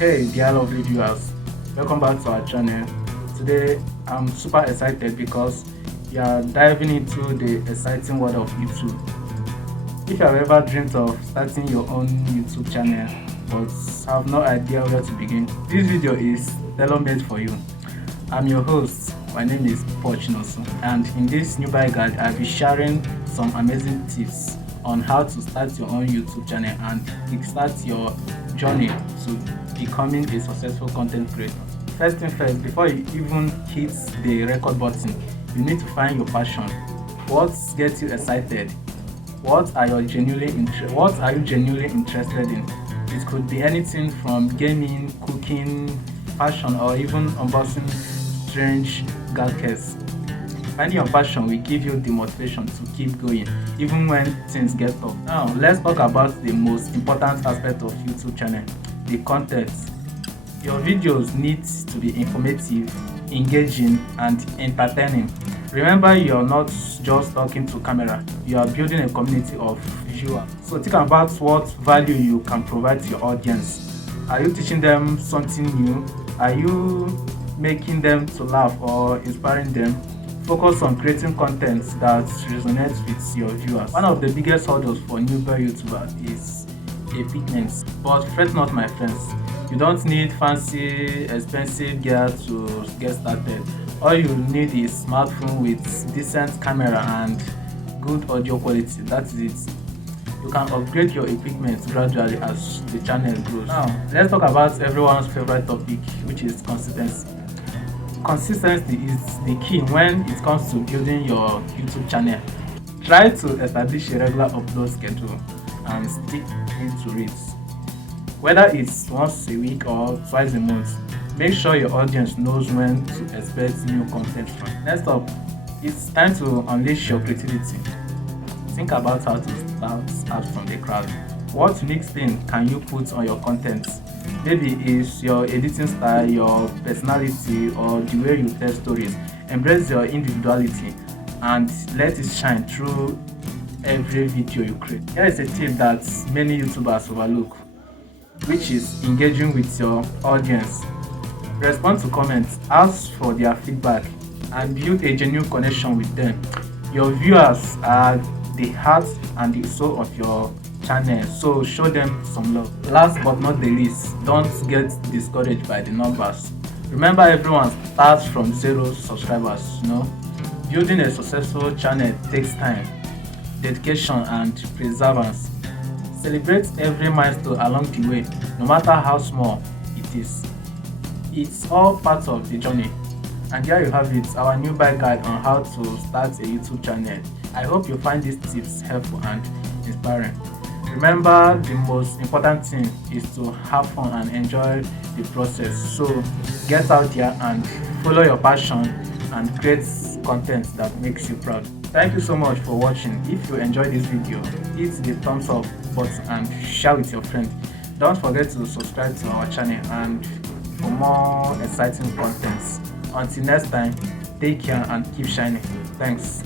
Hey dear lovely viewers, welcome back to our channel. Today I'm super excited because we are diving into the exciting world of YouTube. If you have ever dreamt of starting your own YouTube channel but have no idea where to begin, this video is tailor-made for you. I'm your host, my name is Paul Chinoso, and in this new guide I'll be sharing some amazing tips on how to start your own YouTube channel and kickstart your journey to becoming a successful content creator. First thing first, before you even hit the record button, you need to find your passion. What gets you excited? What are you genuinely interested in? It could be anything from gaming, cooking, fashion, or even unboxing strange gadgets. Finding your passion will give you the motivation to keep going, even when things get tough. Now, let's talk about the most important aspect of YouTube channel, the content. Your videos need to be informative, engaging, and entertaining. Remember, you're not just talking to camera, you are building a community of viewers. So think about what value you can provide to your audience. Are you teaching them something new? Are you making them to laugh or inspiring them? Focus on creating content that resonates with your viewers. One of the biggest hurdles for newbie YouTubers is equipment. But fret not, my friends. You don't need fancy, expensive gear to get started. All you need is smartphone with decent camera and good audio quality. That's it. You can upgrade your equipment gradually as the channel grows. Now, let's talk about everyone's favorite topic, which is consistency. Consistency is the key when it comes to building your YouTube channel. Try to establish a regular upload schedule and stick into it. Whether it's once a week or twice a month, make sure your audience knows when to expect new content from. Next up, it's time to unleash your creativity. Think about how to start out from the crowd. What unique spin can you put on your content? Maybe it's your editing style, your personality, or the way you tell stories. Embrace your individuality and let it shine through every video you create. Here is a tip that many YouTubers overlook, which is engaging with your audience. Respond to comments, ask for their feedback, and build a genuine connection with them. Your viewers are the heart and the soul of your channel, so show them some love. Last but not the least, don't get discouraged by the numbers. Remember, everyone starts from 0 subscribers. Building a successful channel takes time, dedication, and perseverance. Celebrate every milestone along the way, no matter how small it is. It's all part of the journey. And there you have it, our new guide on how to start a YouTube channel. I hope you find these tips helpful and inspiring. Remember, the most important thing is to have fun and enjoy the process. So get out there and follow your passion and create content that makes you proud. Thank you so much for watching. If you enjoyed this video, hit the thumbs up button and share with your friends. Don't forget to subscribe to our channel and for more exciting contents. Until next time, take care and keep shining. Thanks.